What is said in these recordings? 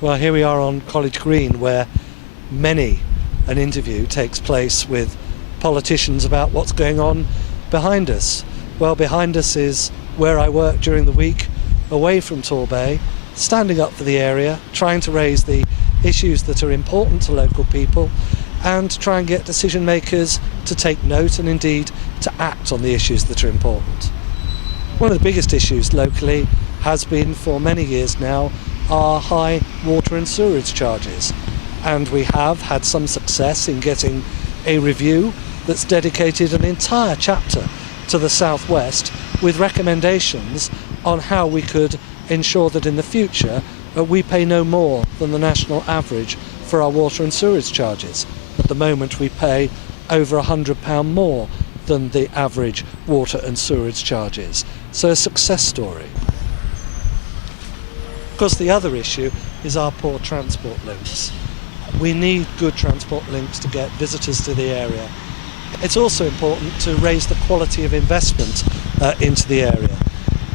Well, here we are on College Green, where many an interview takes place with politicians about what's going on behind us. Well, behind us is where I work during the week, away from Torbay, standing up for the area, trying to raise the issues that are important to local people and try and get decision makers to take note and indeed to act on the issues that are important. One of the biggest issues locally has been for many years now are high water and sewerage charges, and we have had some success in getting a review that's dedicated an entire chapter to the southwest with recommendations on how we could ensure that in the future we pay no more than the national average for our water and sewerage charges. At the moment we pay over £100 more than the average water and sewerage charges. So a success story. Of course, the other issue is our poor transport links. We need good transport links to get visitors to the area. It's also important to raise the quality of investment into the area.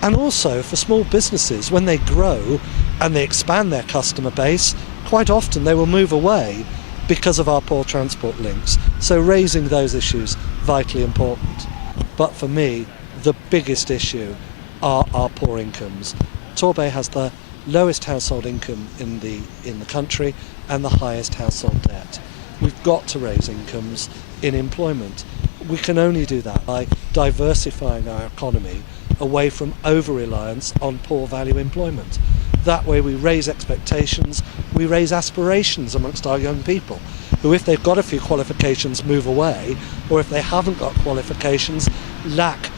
And also for small businesses, when they grow and they expand their customer base, quite often they will move away because of our poor transport links. So raising those issues, vitally important. But for me, the biggest issue are our poor incomes. Torbay has the lowest household income in the country and the highest household debt. We've got to raise incomes in employment. We can only do that by diversifying our economy away from over-reliance on poor value employment. That way we raise expectations, we raise aspirations amongst our young people, who if they've got a few qualifications move away, or if they haven't got qualifications lack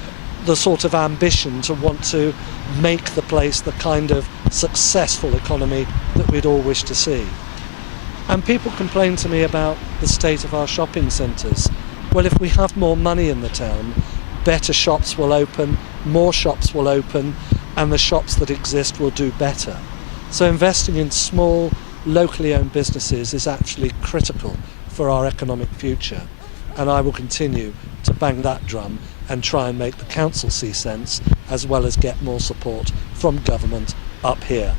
the sort of ambition to want to make the place the kind of successful economy that we'd all wish to see. And people complain to me about the state of our shopping centres. Well, if we have more money in the town, better shops will open, more shops will open, and the shops that exist will do better. So investing in small, locally owned businesses is actually critical for our economic future. And I will continue to bang that drum and try and make the council see sense, as well as get more support from government up here.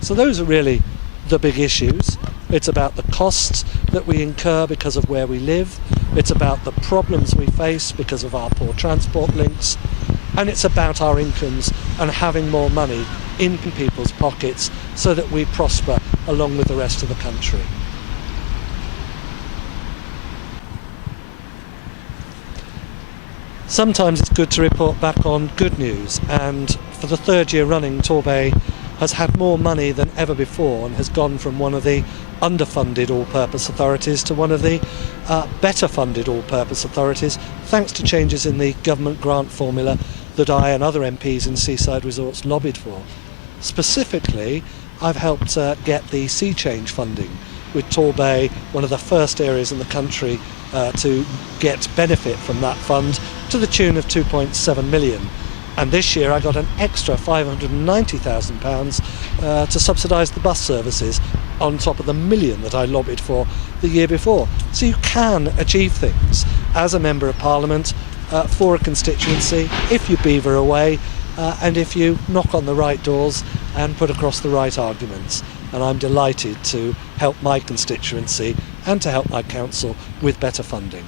So those are really the big issues. It's about the costs that we incur because of where we live. It's about the problems we face because of our poor transport links. And it's about our incomes and having more money in people's pockets so that we prosper along with the rest of the country. Sometimes it's good to report back on good news, and for the third year running, Torbay has had more money than ever before and has gone from one of the underfunded all-purpose authorities to one of the better funded all-purpose authorities, thanks to changes in the government grant formula that I and other MPs in Seaside Resorts lobbied for. Specifically, I've helped get the sea change funding, with Torbay one of the first areas in the country to get benefit from that fund to the tune of £2.7 million. And this year I got an extra £590,000 to subsidise the bus services on top of the £1 million that I lobbied for the year before. So you can achieve things as a Member of Parliament for a constituency if you beaver away and if you knock on the right doors and put across the right arguments. And I'm delighted to help my constituency and to help my council with better funding.